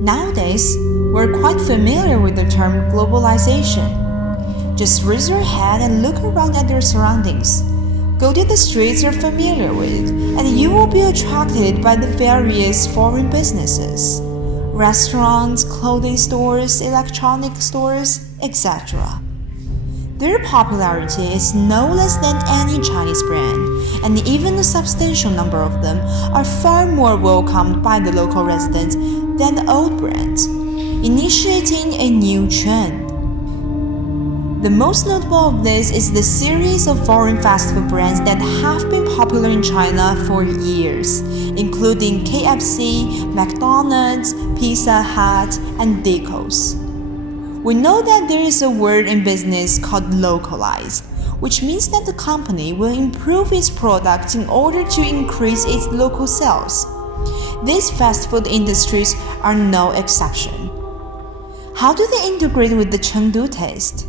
Nowadays, we're quite familiar with the term globalization. Just raise your head and look around at your surroundings. Go to the streets you're familiar with, and you will be attracted by the various foreign businesses. Restaurants, clothing stores, electronic stores, etc. Their popularity is no less than any Chinese brand, and even a substantial number of them are far more welcomed by the local residents than the old brands, initiating a new trend. The most notable of this is the series of foreign fast food brands that have been popular in China for years, including KFC, McDonald's, Pizza Hut, and Dicos. We know that there is a word in business called localized, which means that the company will improve its products in order to increase its local sales. These fast food industries are no exception. How do they integrate with the Chengdu taste?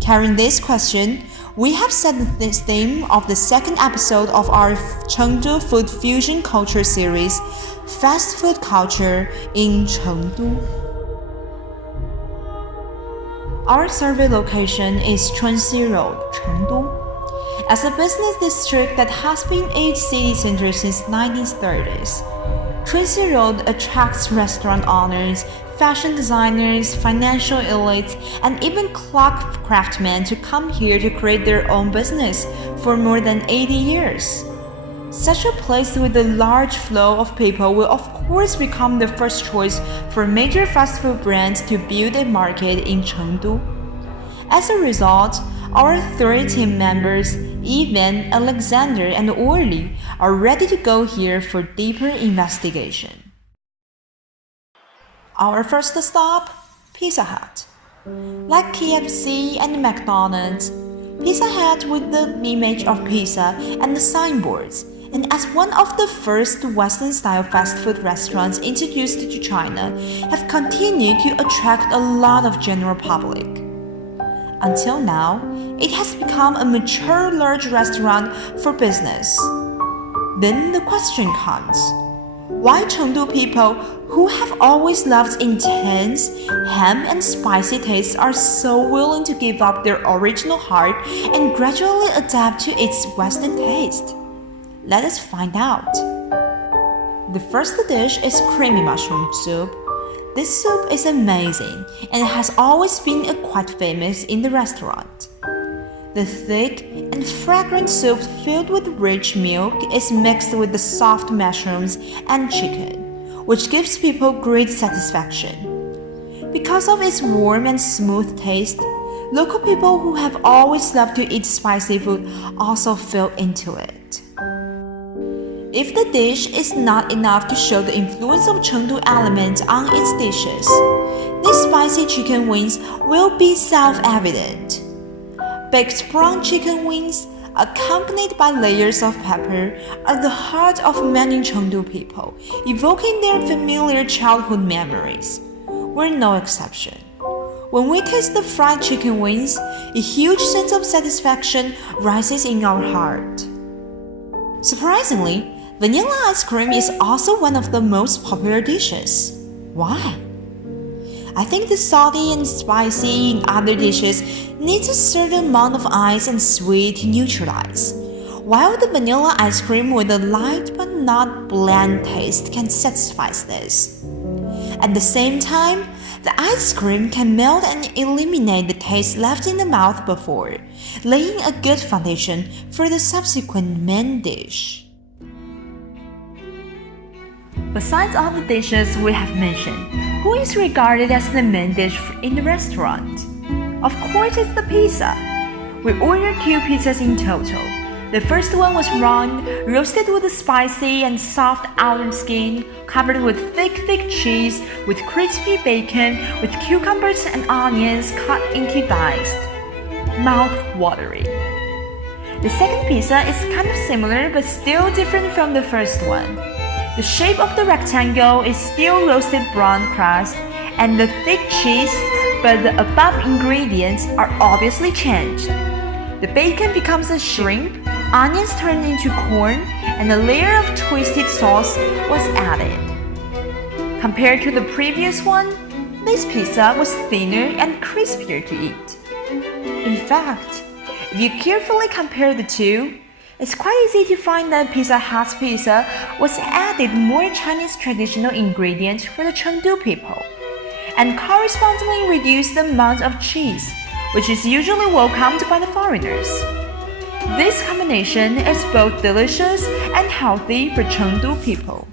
Carrying this question, we have set the theme of the second episode of our Chengdu Food Fusion Culture series, Fast Food Culture in Chengdu. Our survey location is Chunxi Road, Chengdu. As a business district that has been a city center since 1930s, Chunxi Road attracts restaurant owners, fashion designers, financial elites, and even clock craftsmen to come here to create their own business for more than 80 years. Such a place with a large flow of people will of course become the first choice for major fast food brands to build a market in Chengdu. As a result, our 3 team members, Ivan, Alexander, and Orly, are ready to go here for deeper investigation. Our first stop, Pizza Hut. Like KFC and McDonald's, Pizza Hut with the image of pizza and the signboards, and as one of the first Western-style fast food restaurants introduced to China, have continued to attract a lot of general public. Until now, it has become a mature large restaurant for business. Then the question comes, why Chengdu people who have always loved intense, ham and spicy tastes are so willing to give up their original heart and gradually adapt to its Western taste? Let us find out. The first dish is creamy mushroom soup. This soup is amazing and has always been quite famous in the restaurant. The thick and fragrant soup filled with rich milk is mixed with the soft mushrooms and chicken, which gives people great satisfaction. Because of its warm and smooth taste, local people who have always loved to eat spicy food also fell into it. If the dish is not enough to show the influence of Chengdu elements on its dishes, these spicy chicken wings will be self-evident. Baked brown chicken wings, accompanied by layers of pepper, are the heart of many Chengdu people, evoking their familiar childhood memories. We're no exception. When we taste the fried chicken wings, a huge sense of satisfaction rises in our heart. Surprisingly, vanilla ice cream is also one of the most popular dishes. Why? I think the salty and spicy in other dishes needs a certain amount of ice and sweet to neutralize, while the vanilla ice cream with a light but not bland taste can satisfy this. At the same time, the ice cream can melt and eliminate the taste left in the mouth before, laying a good foundation for the subsequent main dish. Besides all the dishes we have mentioned, who is regarded as the main dish in the restaurant? Of course, it's the pizza. We ordered 2 pizzas in total. The first one was round, roasted with a spicy and soft outer skin, covered with thick cheese, with crispy bacon, with cucumbers and onions cut into dice. Mouth-watering. The second pizza is kind of similar but still different from the first one. The shape of the rectangle is still roasted brown crust and the thick cheese, but the above ingredients are obviously changed. The bacon becomes a shrimp, onions turn into corn, and a layer of twisted sauce was added. Compared to the previous one, this pizza was thinner and crispier to eat. In fact, if you carefully compare the two, it's quite easy to find that Pizza Hut's pizza was added more Chinese traditional ingredients for the Chengdu people, and correspondingly reduced the amount of cheese, which is usually welcomed by the foreigners. This combination is both delicious and healthy for Chengdu people.